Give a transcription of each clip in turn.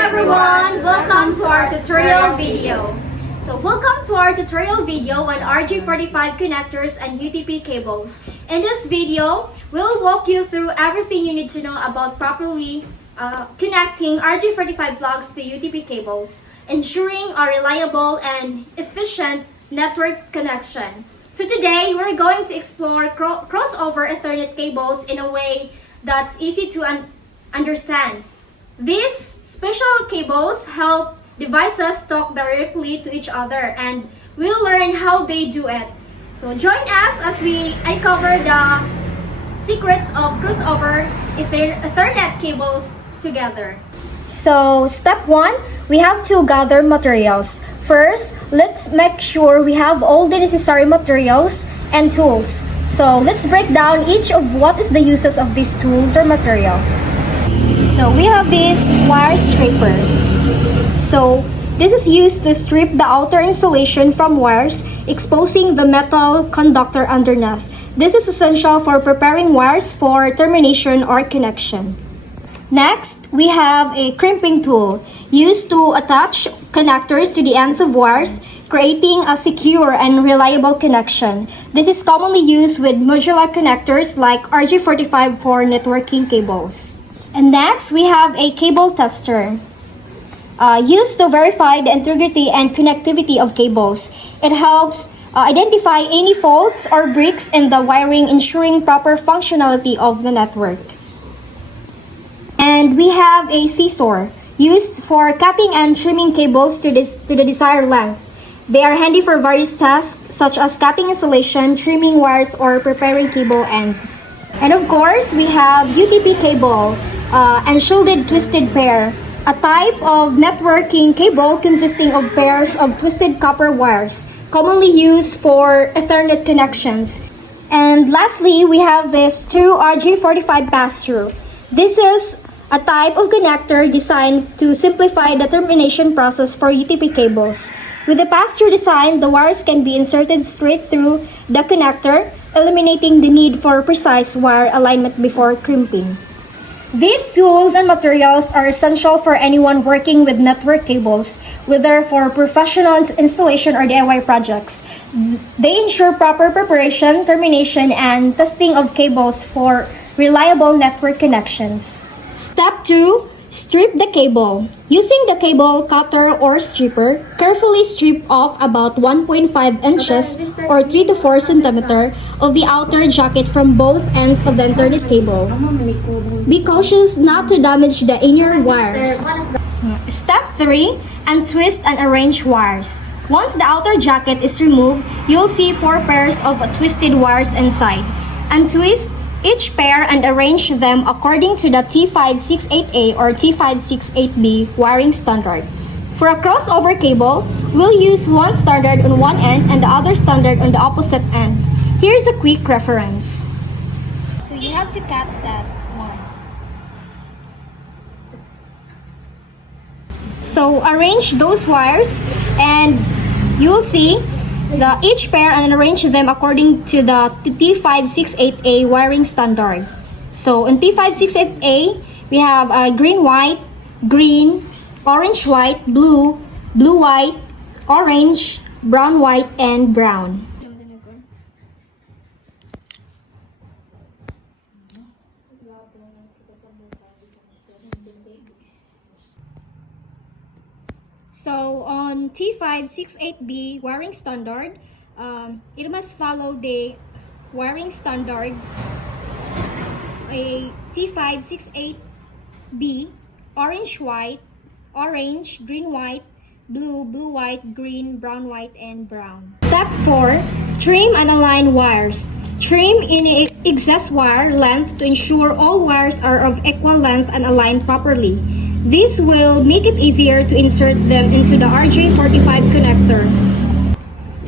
everyone! Welcome to our tutorial video. Welcome to our tutorial video on RJ45 connectors and UTP cables. In this video, we'll walk you through everything you need to know about properly connecting RJ45 plugs to UTP cables, ensuring a reliable and efficient network connection. So today, we're going to explore crossover Ethernet cables in a way that's easy to understand. These special cables help devices talk directly to each other, and we'll learn how they do it. So join us as we uncover the secrets of crossover Ethernet cables together. So step 1, we have to gather materials. First, let's make sure we have all the necessary materials and tools. So let's break down each of what is the uses of these tools or materials. So we have this wire stripper. So this is used to strip the outer insulation from wires, exposing the metal conductor underneath. This is essential for preparing wires for termination or connection. Next, we have a crimping tool used to attach connectors to the ends of wires, creating a secure and reliable connection. This is commonly used with modular connectors like RJ45 for networking cables. And next, we have a cable tester used to verify the integrity and connectivity of cables. It helps identify any faults or breaks in the wiring, ensuring proper functionality of the network. And we have a scissor used for cutting and trimming cables to the desired length. They are handy for various tasks such as cutting insulation, trimming wires, or preparing cable ends. And of course, we have UTP cable and shielded twisted pair, a type of networking cable consisting of pairs of twisted copper wires, commonly used for Ethernet connections. And lastly, we have this 2 RJ45 pass-through. This is a type of connector designed to simplify the termination process for UTP cables. With the pass-through design, the wires can be inserted straight through the connector, eliminating the need for precise wire alignment before crimping. These tools and materials are essential for anyone working with network cables, whether for professional installation or DIY projects. They ensure proper preparation, termination, and testing of cables for reliable network connections. Step 2. Strip the cable. Using the cable cutter or stripper, carefully strip off about 1.5 inches or 3 to 4 centimeters of the outer jacket from both ends of the Ethernet cable. Be cautious not to damage the inner wires. Step 3. Untwist and arrange wires. Once the outer jacket is removed, you'll see 4 pairs of twisted wires inside. Untwist each pair and arrange them according to the T568A or T568B wiring standard. For a crossover cable, we'll use one standard on one end and the other standard on the opposite end. Here's a quick reference. So you have to cut that one. So arrange those wires and you'll see each pair and arrange them according to the T568A wiring standard. So in T568A, we have green-white, green, orange-white, blue, blue-white, orange, brown-white, and brown. So on T568B wiring standard, it must follow the wiring standard a T568B, orange-white, orange, green-white, blue, blue-white, green, brown-white, and brown. Step 4. Trim and align wires. Trim in excess wire length to ensure all wires are of equal length and aligned properly. This will make it easier to insert them into the RJ45 connector.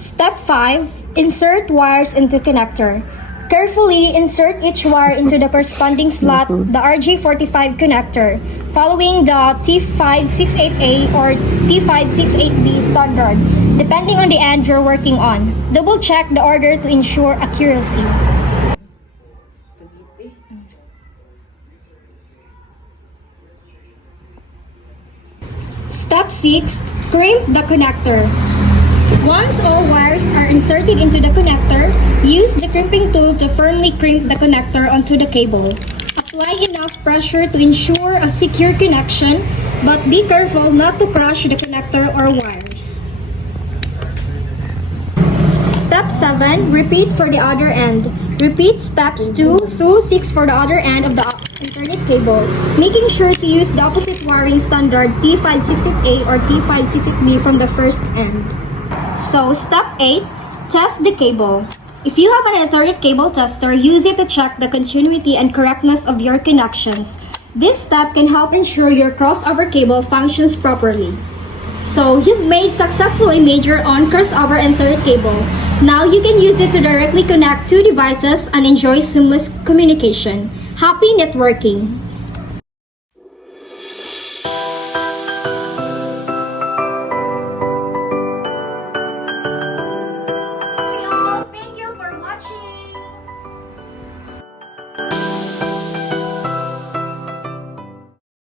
Step 5. Insert wires into connector. Carefully insert each wire into the corresponding slot, the RJ45 connector, following the T568A or T568B standard, depending on the end you're working on. Double check the order to ensure accuracy. Step 6. Crimp the connector. Once all wires are inserted into the connector, use the crimping tool to firmly crimp the connector onto the cable. Apply enough pressure to ensure a secure connection, but be careful not to crush the connector or wires. Step 7. Repeat for the other end. Repeat steps 2 through 6 for the other end of the Ethernet cable, making sure to use the opposite wiring standard T568A or T568B from the first end. So, step 8. Test the cable. If you have an Ethernet cable tester, use it to check the continuity and correctness of your connections. This step can help ensure your crossover cable functions properly. So, you've successfully made your own crossover Ethernet cable. Now you can use it to directly connect two devices and enjoy seamless communication. Happy networking! Thank you for watching.